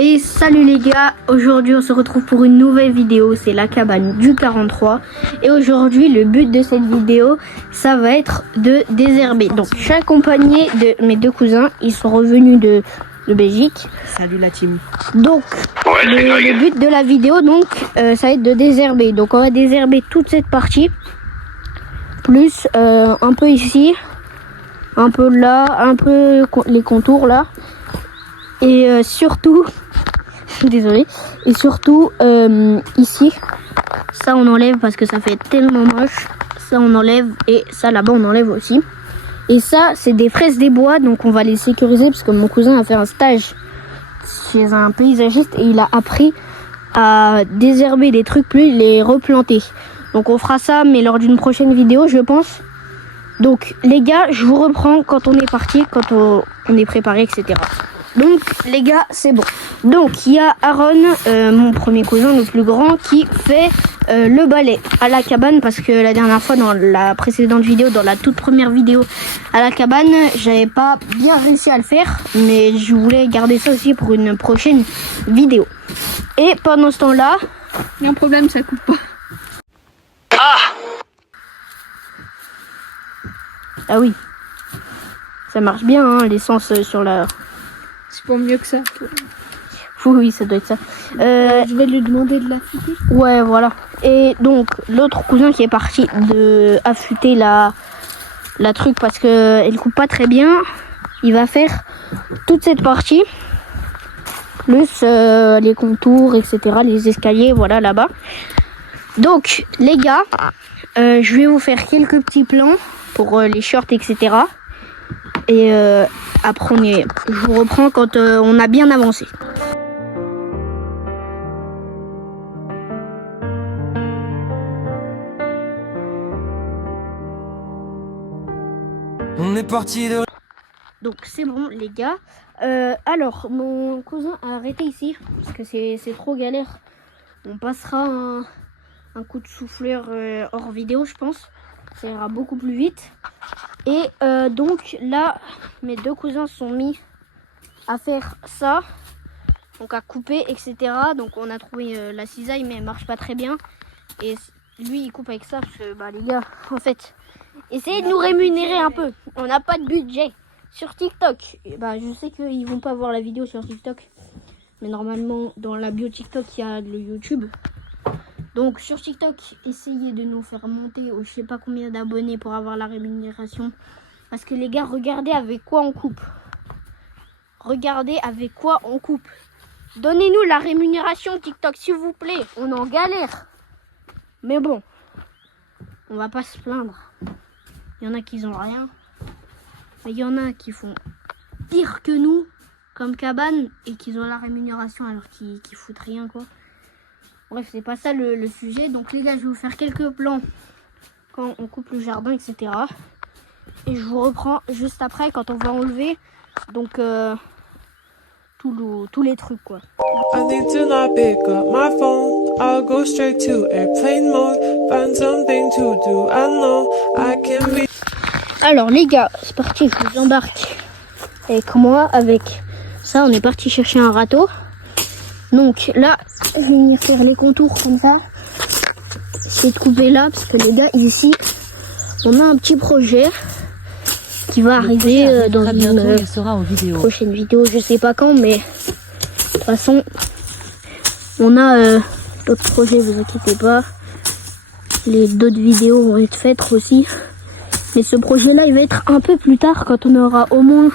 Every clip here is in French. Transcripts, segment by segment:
Et salut les gars, aujourd'hui on se retrouve pour une nouvelle vidéo, c'est la cabane du 43. Et aujourd'hui le but de cette vidéo, ça va être de désherber. Donc je suis accompagné de mes deux cousins, ils sont revenus de Belgique. Salut la team. Donc le but de la vidéo, donc ça va être de désherber. Donc on va désherber toute cette partie, plus un peu ici, un peu là, un peu les contours là. Et surtout, désolé, et surtout ici, ça on enlève parce que ça fait tellement moche. Ça on enlève et ça là-bas on enlève aussi. Et ça c'est des fraises des bois, donc on va les sécuriser parce que mon cousin a fait un stage chez un paysagiste et il a appris à désherber des trucs plus les replanter. Donc on fera ça mais lors d'une prochaine vidéo je pense. Donc les gars, je vous reprends quand on est parti, quand on est préparé, etc. Donc les gars, c'est bon. Donc il y a Aaron, mon premier cousin, le plus grand, qui fait le balai à la cabane. Parce que la dernière fois, dans la précédente vidéo, dans la toute première vidéo à la cabane, j'avais pas bien réussi à le faire. Mais je voulais garder ça aussi pour une prochaine vidéo. Et pendant ce temps-là, il y a un problème, ça coupe pas. Ah oui, ça marche bien, hein, l'essence sur la... C'est pas mieux que ça. Oui, ça doit être ça. Je vais lui demander de l'affûter. Ouais, voilà. Et donc, l'autre cousin qui est parti de affûter la truc parce que elle coupe pas très bien, il va faire toute cette partie, plus les contours, etc., les escaliers, voilà, là-bas. Donc, les gars, je vais vous faire quelques petits plans pour les shorts, etc. Et après, je vous reprends quand on a bien avancé. On est parti de... Donc c'est bon les gars. Alors mon cousin a arrêté ici parce que c'est trop galère. On passera un coup de souffleur hors vidéo je pense. Ça ira beaucoup plus vite. Et donc là mes deux cousins sont mis à faire ça. Donc à couper etc. Donc on a trouvé la cisaille mais elle marche pas très bien. Et lui il coupe avec ça parce que bah les gars en fait essayez de nous rémunérer un peu. On n'a pas de budget sur TikTok. Et bah, je sais qu'ils vont pas voir la vidéo sur TikTok. Mais normalement, dans la bio TikTok, il y a le YouTube. Donc sur TikTok, essayez de nous faire monter au je sais pas combien d'abonnés pour avoir la rémunération. Parce que les gars, regardez avec quoi on coupe. Regardez avec quoi on coupe. Donnez-nous la rémunération TikTok, s'il vous plaît. On est en galère. Mais bon, on va pas se plaindre. Il y en a qui n'ont rien. Mais il y en a qui font pire que nous, comme cabane, et qui ont la rémunération alors qu'ils foutent rien, quoi. Bref, c'est pas ça le sujet. Donc les gars, je vais vous faire quelques plans quand on coupe le jardin, etc. Et je vous reprends juste après quand on va enlever donc tous les trucs, quoi. I need to not pick up my phone. I'll go straight to airplane mode. Find something to do. I know I can be. Alors les gars, c'est parti, je vous embarque avec moi. Avec ça, on est parti chercher un râteau. Donc là, je vais venir faire les contours comme ça. Essayer de couper là, parce que les gars, ici, on a un petit projet qui va arriver dans une prochaine vidéo. Je sais pas quand, mais de toute façon, on a d'autres projets, vous inquiétez pas. Les d'autres vidéos vont être faites aussi. Mais ce projet-là, il va être un peu plus tard quand on aura au moins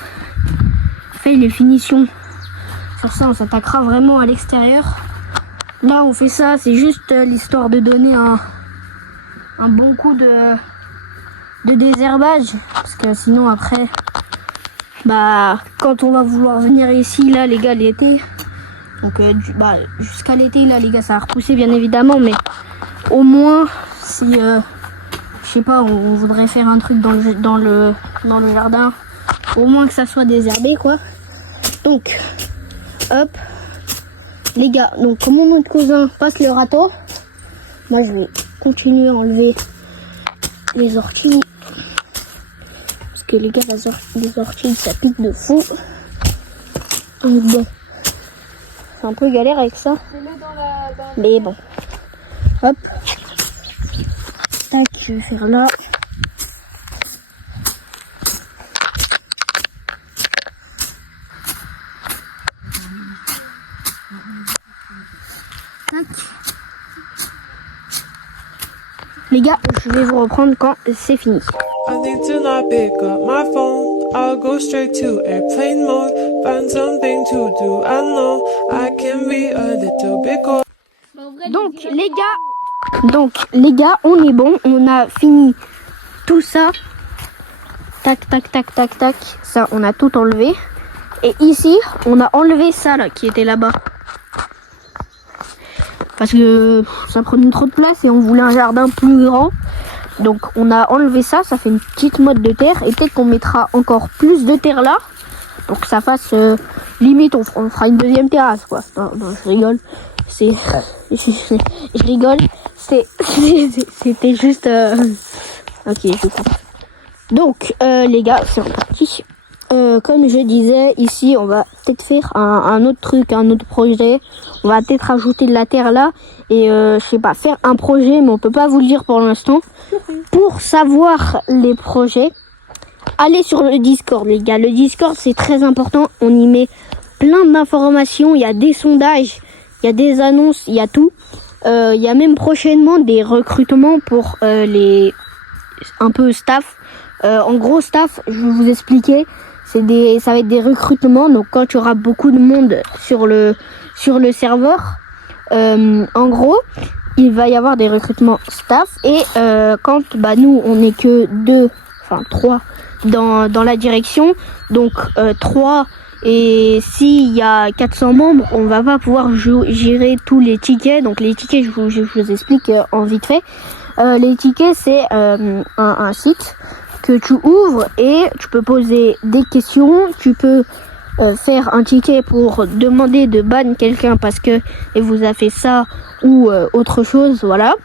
fait les finitions. Sur ça, on s'attaquera vraiment à l'extérieur. Là, on fait ça, c'est juste l'histoire de donner un bon coup de désherbage. Parce que sinon, après, bah, quand on va vouloir venir ici, là, les gars, l'été. Donc, jusqu'à l'été, là, les gars, ça va repousser, bien évidemment. Mais au moins, si... je sais pas, on voudrait faire un truc dans le jardin, au moins que ça soit désherbé, quoi. Donc, hop, les gars, donc comme mon autre cousin passe le râteau, moi je vais continuer à enlever les orties, parce que les gars, les orties, ça pique de fou. Donc bon, C'est un peu galère avec ça. Mais bon. Hop. Tac, je vais faire là. Tac. Les gars, je vais vous reprendre quand c'est fini. I need to not pick up my phone. I'll go straight to airplane mode. Find something to do. I know I can be a little bit cold. Donc les gars, on est bon, on a fini tout ça. Tac, tac, tac, tac, tac. Ça, on a tout enlevé. Et ici, on a enlevé ça là, qui était là-bas. Parce que ça prenait trop de place et on voulait un jardin plus grand. Donc on a enlevé ça, ça fait une petite motte de terre. Et peut-être qu'on mettra encore plus de terre là. Pour que ça fasse limite, on fera une deuxième terrasse quoi. Non, je rigole. Je rigole. C'était juste... Ok, je coupe. Donc les gars, c'est reparti. Comme je disais, ici on va peut-être faire un autre truc, un autre projet. On va peut-être rajouter de la terre là et je sais pas, faire un projet, mais on peut pas vous le dire pour l'instant. Pour savoir les projets, allez sur le Discord les gars. Le Discord c'est très important, on y met plein d'informations, il y a des sondages, il y a des annonces, il y a tout. Il y a même prochainement des recrutements pour les un peu staff. En gros staff, je vais vous expliquer. Ça va être des recrutements, donc quand il y aura beaucoup de monde sur le serveur, en gros, il va y avoir des recrutements staff et quand nous on n'est que 3 dans la direction, donc 3 et s'il y a 400 membres, on va pas pouvoir gérer tous les tickets. Donc les tickets, je vous explique en vite fait. Les tickets c'est un site que tu ouvres et tu peux poser des questions, tu peux faire un ticket pour demander de ban quelqu'un parce que il vous a fait ça ou autre chose, voilà.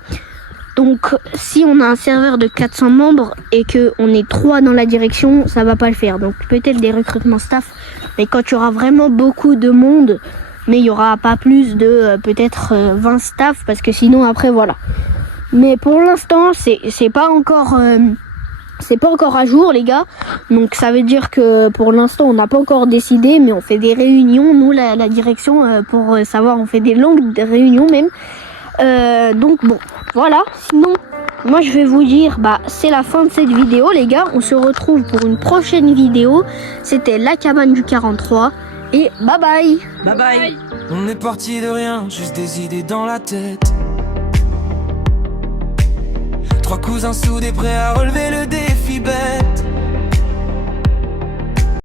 Donc si on a un serveur de 400 membres et que on est 3 dans la direction, ça va pas le faire. Donc peut-être des recrutements staff, mais quand il y aura vraiment beaucoup de monde, mais il y aura pas plus de peut-être 20 staff parce que sinon après voilà. Mais pour l'instant, c'est pas encore à jour les gars, donc ça veut dire que pour l'instant on n'a pas encore décidé, mais on fait des réunions, nous la direction pour savoir, on fait des longues réunions même, donc bon voilà. Sinon moi je vais vous dire, c'est la fin de cette vidéo les gars, on se retrouve pour une prochaine vidéo. C'était la cabane du 43 et bye bye. Bye bye. On est parti de rien, juste des idées dans la tête. 3 cousins soudés prêts à relever le défi.